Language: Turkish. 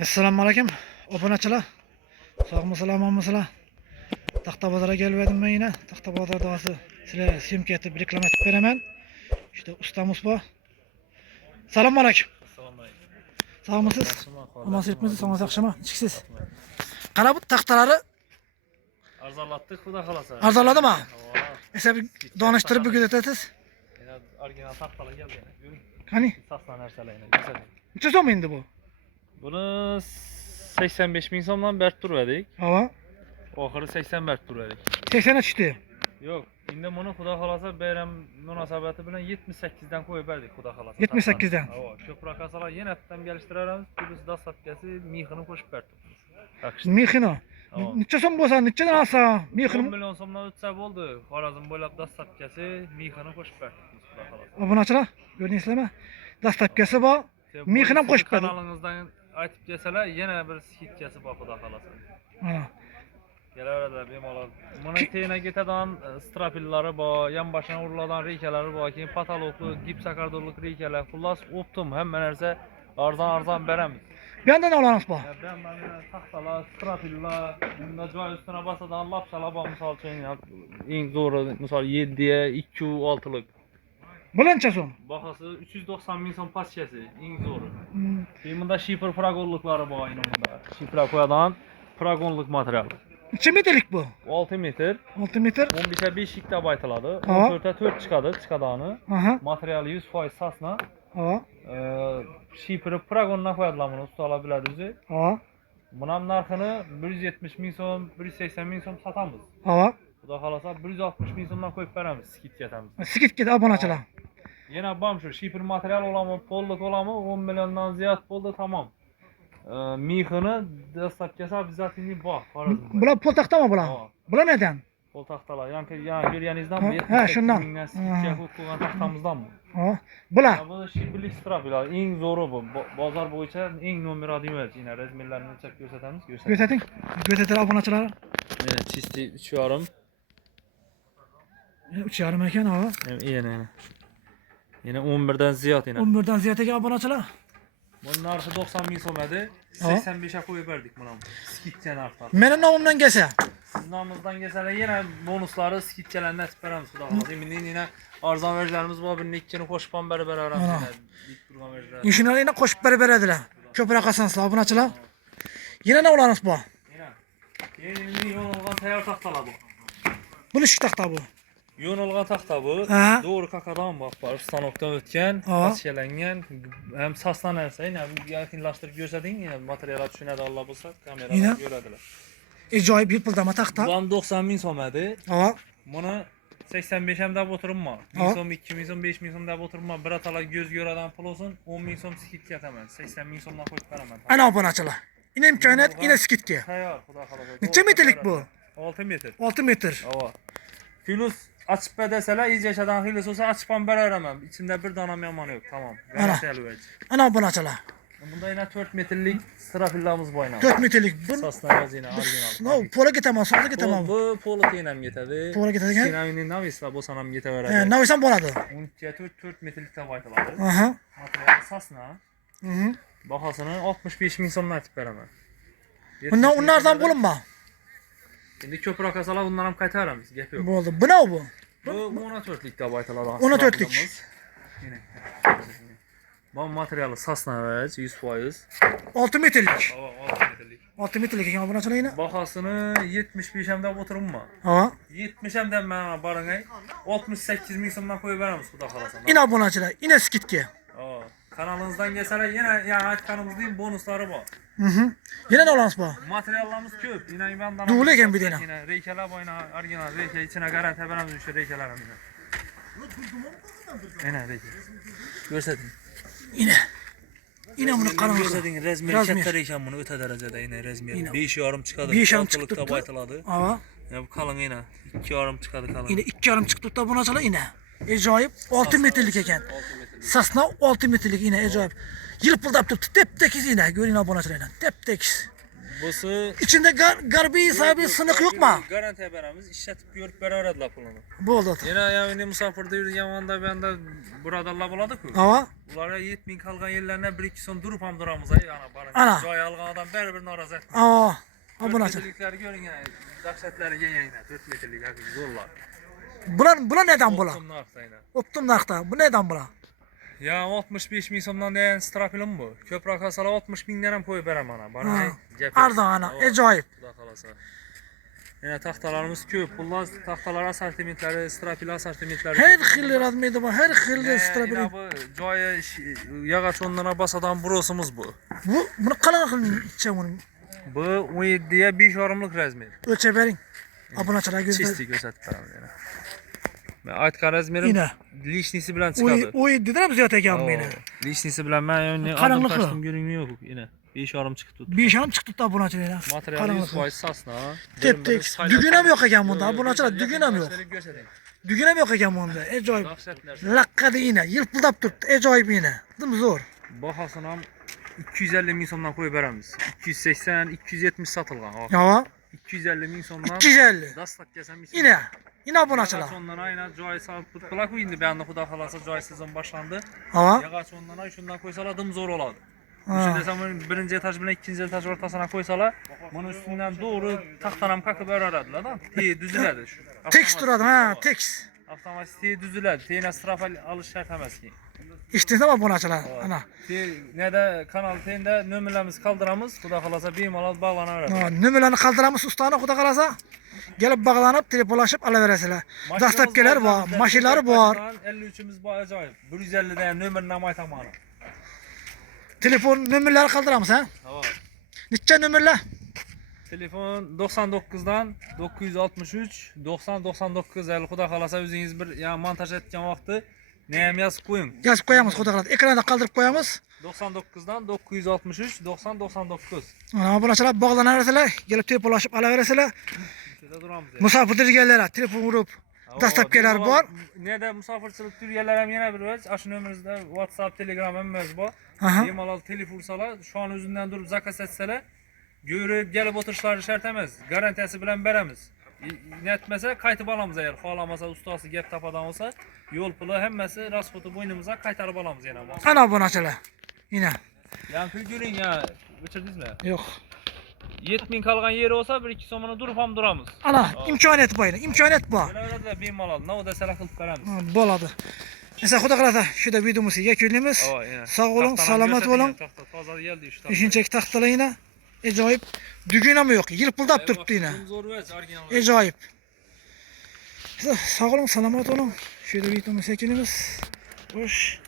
Assalomu alaykum obunachilar. Sog'misizlar, omonmisizlar? Taxta bozorga keldim men yine. Taxta bozorda sizlarga syomka etib reklama etib beraman. İşte ustamiz bor. Assalomu alaykum. Assalomu alaykum. Sog'misiz? Omonsiz, sog'ingiz yaxshimi? Ichiksiz. Qara bu taxtalari Arzonlatdik, xudo xolasa. arzonladimi? Esa bir donishtirib o'rgatasiz. Yana original taxtalar keldi. Qani? Saqlan narsalarni. Necha so'm endi bu? Buni 85 ming so'mdan berib turdik. Hava. Oxiri 80 berib turdik. 80 tushdi. Yo'q, endi buni xudo xolasa bayram munosabati bilan 78 dan qo'yib berdik, xudo xolasa. 78 dan. Havo, ko'proq asolar yana bittadan kelishtiramiz. Plus dastlabkasi mixini qo'shib berdik. Mixini. Necha so'm bo'lsa, nechadan olsa, 10 mixini. million so'mdan o'tsa bo'ldi. Xorazm bo'ylab dastlabkasi mixini qo'shib berdik, xudo xolasa. Obunachilar, ko'rdingizlarmi? Dastlabkasi bor. Mixini ham qo'shib berdik. Kanalingizdan aytib kelsalar, yana bir skitkasi bor, xudo xolasa. Mana. Kelaveradi bemalol. Buni tena ketadigan strapillari bor, yonboshdan uriladigan reykalari bor, keyin patologli, gipsokardonlik reykalar, xullas optim hamma narsa arzon beramiz. Bu yerda ne olamiz bor? Ben mana taxtalar, strapillar, bunda joy ustuna bosadigan lapsalar bor, misol uchun eng zo'ri, misol 7 2-6lik. Bulancha so'm. Bahası 390 ming so'm pastchasi, eng zo'ri. Keyin bunda shifr fragonliklari bor, aynan bunda. Shifra qo'yadigan fragonlik material. Necha metrlik bu? 6 metr. 6 metr. 11'e 5 ikta baytıladı. Aha. 14'e 4 çıkadı, çıkadağını. Aha. Materyali 100% sasna. Hava. Şifri pragonuna koyarlar bunu, ustalar biladiğiniz. Hava. Bunun narxını 170 ming so'm, 180 ming so'm satamiz. Hava. Xudo xolasa 160 ming so'mdan qo'yib beramiz, skit ketamiz. Sikit ket obunachilar. Yana bam shu shifr material olami, pollik olami 10 milliondan ziyod bo'ldi, tamam. Mixini dastlabkasi obязательно bor, Xorazmda. Bular pol taxtami bular? Hava. Bular nedan? Pol taxtalar, yani görganingizdan bu Ha, shundan. skitga qo'ygan taxtamizdan bu. Hava. Bular. Bu shibirlik strapilar eng zo'ri bu. Bozor bo'yicha eng nomer 1 yine razmerlarini o'lchab ko'rsatamiz. Ko'rsating. Ko'rsatlar obunachilar. Mana chisti 3,5. 3,5 ekan, hava. Yana 11 dan ziyod yana. 11 dan ziyod ekan obunachilar. Bunun narxi 90 ming so'm edi. 85 ga qo'yib berdik buni. Skitcha narxi. Meni nomimdan kelsa. Siz nomingizdan kelsalar yana bonuslari skitchalarni aytib beramiz, xudo xolasa. Endi yana arzon verishlarimiz bor, bir ikkini qo'shib ham beraveramiz yana. Dik turgan verishlar. Ishini yana qo'shib beradilar. Ko'proq qasansizlar obunachilar. Yana ne olamiz bor? Yeni yo'nilgan tayyor taxtalar bu. Bu nechta taxta bu? Yo'nilgan taxta bu. Ha. Doğru kakadan bor, stanokdan o'tgan, paschalangan, ham sasna narsa, ham yaqinlashtirib ko'rsating, yana materiallar tushunadi Alloh bo'lsa, kameralar ko'radilar. Ajoyib yipildama taxta. Bu ham 90 ming so'm edi. Hava. Buni 85 ham deb o'tiribman. 1000 so'm, 2000 so'm, 5000 so'm deb o'tiribman. Bir atalar göz ko'radigan pul olsun, 10 ming so'm skitga ketaman. 80 ming so'mdan qo'yib beraman. Ana obunachilar. Ina imkoniyat, ina skitga. Tayyor, xudo xolasa. Necha metrlik bu? 6 metr. 6 metr. Havo. Plus açıp deseler iyice yaşadan hilis olsa açıp ben veremem. İçinde bir dana yaman yok. Tamam. Garantiyeli verecek. Ana obunachilar. Bunda yine 4 metrelik strafillamız boyuna. 4 metrlik. Bu Sasnayaz yine orijinal. no, pola ketaman, sağda ketaman. Bu polo teynem yetedi. Pola ketadigan. Sinavinin navisla bu sanam yeteveradi. Navisan bo'ladi. 4 metrelik de baytıladi. Aha. Material sasna. Mhm. Bahasını 65 ming so'mdan aytib beraman. Undan arzon bo'linma. Endi ko'proq asalar undan ham qaytaramiz, gap yo'q. Bo'ldi. Bu ne bu? Bu 14'lik de baytıladi. 14'lik. Bu materialı sasnavec 100%. 6 metrlik. 6 metrelik. 6 metrlik ekan obunachilar yine. Bahasını 75 hem de oturma. Hava. 70 hem de ben barangay 68 ming so'mdan qo'yib beramiz, xudo xolasa. Ina obunachilar, ina skitga. Kanalımızdan gelseler yine yani aytganimizdek bonusları bor. Mhm. Yana ne olamiz bor? Materiallarımız ko'p. Yine ben Duvul ekan bir dena. Yine reykalar boyuna orijinal reyka içine garantiya beramiz o'sha reykalar ham. Yine reyka. Ko'rsating. Ina buni qarang. Ko'rsating, razmer katta ekan buni o'ta darajada yine razmer. 5,5 chiqadi. 5,5 chiqdi. Baytiladi. Hava. Ya bu kalın yine 2,5 çıkadı kalın. Yine 2,5 chiqdi da obunachilar ina. Ajoyib 6 metrlik ekan. Sasna 6 metrlik ina ajoyib. Yilpildab turibdi, tep-tekis ina. Ko'ring obunachilar ina. Tep-tekis. Busu İçinde garbi sahibi sınık yok mu? Garantiye beremiz, işletip görüp beraverdiler pulunu. Bu oldu. Yine yani misafirde yürüyen vanda ben de burada labuladık mı? Hava. Ulara 7000 kalgan yerlerine 1-2 son durup ham duramız ana bana. Ana. Joy algan adam bir narazı etmez. Aa. Dört Abone açın. metrlikleri görün yani. Daksetleri yiyin yine. 4 metrelik hakikaten zorlar. Buna neden bula? Optum narxda yine. Optum narxda. Bu neden bula? Ya 65 bin somdan deyen strapilim bu. Köprü kasala 60 bin lira koyup verem ana. Bana ne? Ardağana. Acayip. Kuda kalasa. Yine tahtalarımız köp. Bunlar tahtalar asortimentleri, strapil asortimentleri. Her xilli razmıydı bu. Her xilli Yine strabili. bu joya yağaç onlara basadan burosumuz bu. Bunu kalan xilli içeceğim onu. Bu 17'ye 5 yorumluk razmer. Ölçe verin. Abone açıla gözde. Çisti gösterip verem yani. Ben aytkan razmerim Yine. lişnisi bilen çıkadı. O dediler mi ziyat ekan beni? Lişnisi bilen ben yani Karanlık adım mı? kaçtım görünmüyor yine. 5 yorum çıktı. Bir şan çıktı da abone açıla. Materyali 100% sasna. Tep tek. Düğüne mi yok ekan bunda? Abone açıla düğüne mi yok? Düğüne mi yok ekan bunda? Acayip. Lakkadı yine. Yırpıldap tuttu. Acayip yine. Değil mi zor? Bahasına 250 bin somdan koyup veremiz. 280-270 satılgan. Ya. 250 bin somdan 250. dastak kesem. Yine. Yine abone açıla. Sondan ayna joy salıp tutkulak indi. Ben de kuda kalasa joy sezon başlandı. Hava. Yağaç ondan ay şundan koysaladım zor oladı. Ha. Düşün desem birinci etaj bilen ikinci etaj ortasına koysala bunun üstünden doğru tahtanam kakıp örerdiler da. Tiye düzülerdi şu. Tekst duradı ha. Tekst. Avtomatik tiye düzülerdi. Tiyine strafal alış şart emez ki. İşte ne abone açıla. Ana. Ne de kanal teyinde nömrəmiz kaldıramız. Kuda kalasa bir malaz bağlana verir. Nümürlerini kaldıramız ustana kuda kalasa. Gelip bağlanıp telefonlaşıp alıveresile. Dastapkeler var. Maşinleri var. 53'ümüz bu acayip. 150'den nömrə namay tamamı. Telefon nömürleri kaldıramız ha. Tamam. Neçe nömürler? Telefon 99'dan 963 90 99 50 kuda kalasa özünüz bir ya montaj etken vakti neyem yazıp koyun. Yazıp koyamız kuda kalasa. Ekranda kaldırıp koyamız. 99'dan 963 90 99. Ana abone açıla bağlanıveresile. Gelip telefonlaşıp alıveresile. Şurada duramız ya. Misafir dirgelere telefon vurup. Dastapkeler var. Ne de misafirçilik türyelerim yine bir vez. Aşın ömrünüzde WhatsApp, Telegram emmez bu. Aha. Yemal telefon sala şu an özünden durup zakas etseler görüp gelip oturuşları şart emez. Garantiyası bilen beremiz. Netmese kaytıp alamız eğer. Halamasa ustası gep tapadan olsa yol pulu hemmesi raspotu boynumuza kaytarıp alamız yine. Ana abone açıla. Yine. Yani figürün ya biçirdiniz mi? Yok. 7000 kalgan yeri olsa bir iki somunu durup ham duramız. Ana imkanet bayını. İmkanet bu. Böyle öyle de bir mal al. Ne o da selah kılıp veremiz. Boladı. Mesela kuda kalasa. Şurada videomuzu yekunimiz. Sağ olun, selamet olun. Fazla geldi işte. İşinçeki tahtalı yine. Acayip. Düğüne mi yok? Yırpıldap tuttu yine. Acayip. Sağ olun, selamet olun. Şöyle videomuzu yekunimiz. Hoş.